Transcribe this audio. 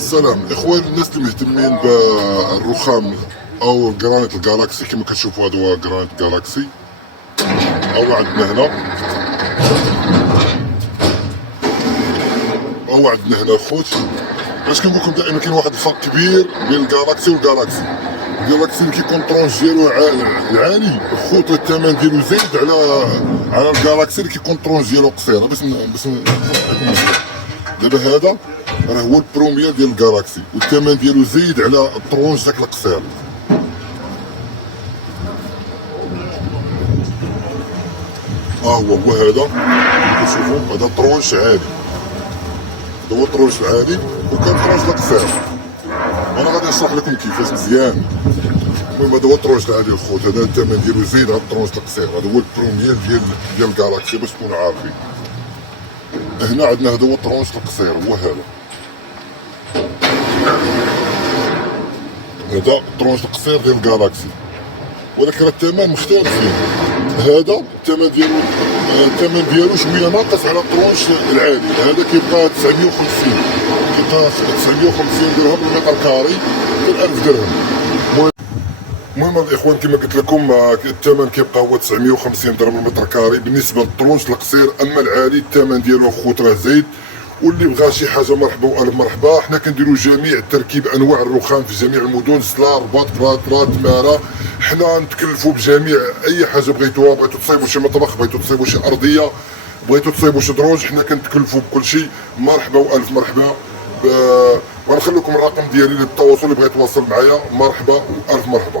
السلام الاخوان، الناس اللي مهتمين بالرخام او جرانيت الجالاكسي كما كتشوفوا هذا هو جرانيت جالاكسي. او عندنا هنا خوت. باش كنقول لكم دائما كاين واحد الفرق كبير بين الجالاكسي والجالاكسي. الجالاكسي اللي كيكون طرونج ديالو عالي خوت، الثمن ديالو زايد على الجالاكسي اللي كيكون طرونج ديالو قصيره. باش دابا هذا راه هو البروميير ديال الجالاكسي والثمن ديالو زايد على الطرونج داك القصير. هو هذا كتشوفوا، هذا طرونج عالي، هذا هو الطرونج العالي وكان طرونج القصير. وانا غادي نشرح لكم كيفاش مزيان. المهم هذا هو الطرونج العالي الخوت، هذا الثمن ديالو زايد على الطرونج القصير. هذا هو البروميير ديال الجالاكسي باش تكونوا عارفين. هنا عندنا هذا هو الطرونج القصير، هو هذا الطرونج القصير ديال الجالاكسي، ولكن الثمن مختلفين. هذا الثمن ديالو شويه ناقص على الطرونج العالي. هذا كيبقى 950 درهم للمتر كاري، 1000 درهم. المهم الاخوان كما قلت لكم الثمن كيبقى هو 950 درهم للمتر كاري بالنسبه للطرونج القصير. اما العالي الثمن ديالو خوت راه زايد. واللي بغى شي حاجه مرحبا والف مرحبا. حنا كنديروا جميع تركيب انواع الرخام في جميع المدن، سلا، رباط، رات، تماره. حنا نتكلفوا بجميع اي حاجه بغيتوها. بغيتو تصايبوا شي مطبخ، بغيتو تصايبوا شي ارضيه، بغيتو تصايبوا شي دروج، حنا كنتكلفوا بكل شيء. مرحبا والف مرحبا. وغنخلي لكم الرقم ديالي للتواصل اللي بغى يتواصل معايا. مرحبا والف مرحبا.